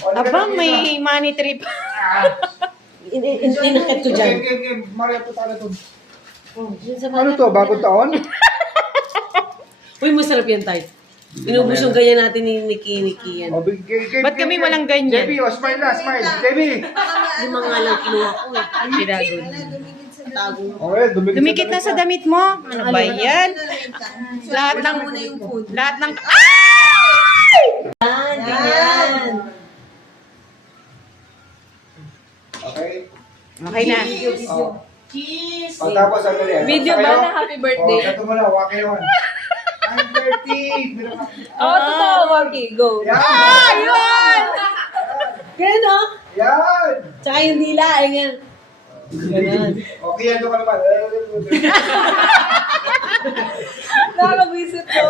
Aba, may money trip. Inakit ko dyan. Maria po tayo doon. Ano to? Bagong taon? Uy, masarap yan tayo. Inubos yung ganyan natin ni Niki yan. Ba't kami walang ganyan? Debbie, smile na, smile. Debbie! Lima nga lang kinuha ko eh. Pinagod. Tago. Okay, Dumikit na sa damit mo. Ano ba yan? Lahat ng... Lahat ng... Yan, ganyan. Okay. Okay na. Cheese. Tapos, sandali. Video ba na happy birthday? Ito mo na, waki yun. Happy birthday! Oh, totoo, Waki. Go. Yan! Yun! Ganyan o. Yan! Tsaka yung dila, ay nga. Ganyan. Okay, yan ka naman. Nakakabwisit ko.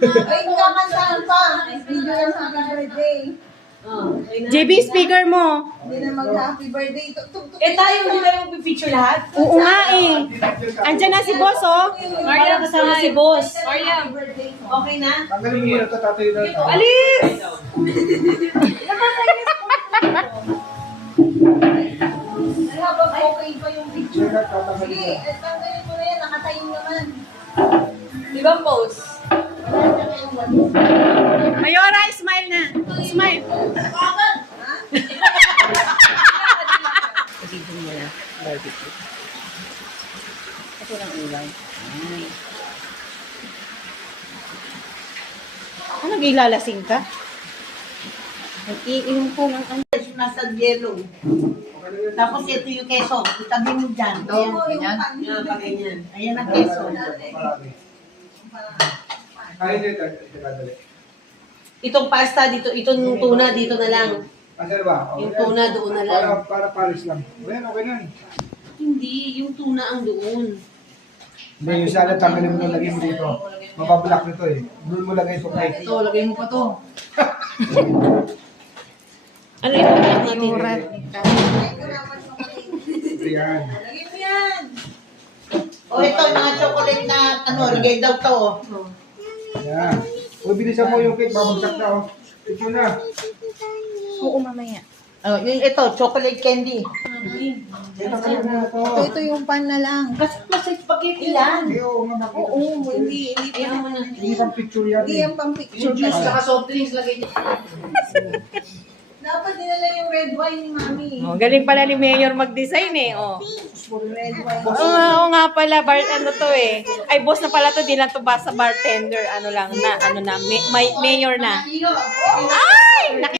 Ay, kakantahan pa. Video lang sa happy birthday. Oh, okay na. JB, speaker mo. Hindi na mag-happy birthday. Eh tayo, hindi na mag-picture lahat. Oo nga eh. Andyan na si boss, oh. Mariam, kasama si boss. Mariam. Okay na? Tanggalin mo muna ito, tatayo na ito. Alis! Ay, habang okay pa yung picture. Tatanggalin Sige, mo. tanggalin mo na yan. Nakatayo naman. Ibang pose. Mayora, smile na. Smile. Pagiging mo na. Barbecue. Ito lang ulam. Ay. Ano, nag-ilalasing ka? Nag-iinom po ng ano. Nasa yellow. Tapos ito yung keso. Itabi mo dyan. Ayan, ganyan. Yan, pa ganyan. Ayan ang keso. Marami. Ay, hindi. Dali. Itong pasta dito, itong tuna dito na lang. Asan ba? Yung tuna doon na lang. Para palis lang. Ayan, okay na. Hindi, yung tuna ang doon. Hindi, yung salad, tanggalin mo na lagay mo dito. Mabablock nito eh. Doon mo lagay ito kay. Ito, lagay mo pa to. Ano yung ulat natin? Ayan. Lagay mo yan. O ito, yung mga chocolate na ano, lagay daw to. Ayan. Uy, bilisan mo yung cake. Babagsak na oh. Ito na. Oo, mamaya. Oh, yung ito, chocolate candy. Ito ka na ito. Ito yung pan na lang. Kasi spaghetti yan. Hindi, oo nga makita. Oo, hindi Ayaw mo na. Hindi pang picture yan. Hindi yan pang picture. Yung juice saka soft drinks lagay niya. Dapat dinala yung red wine ni Mami. Oh, galing pala ni Mayor mag-design eh. Oh. Red wine. Oo nga pala, ano to eh. Ay, boss na pala to, di lang to basta bartender. Ano lang na, ano na, mayor na. Ay!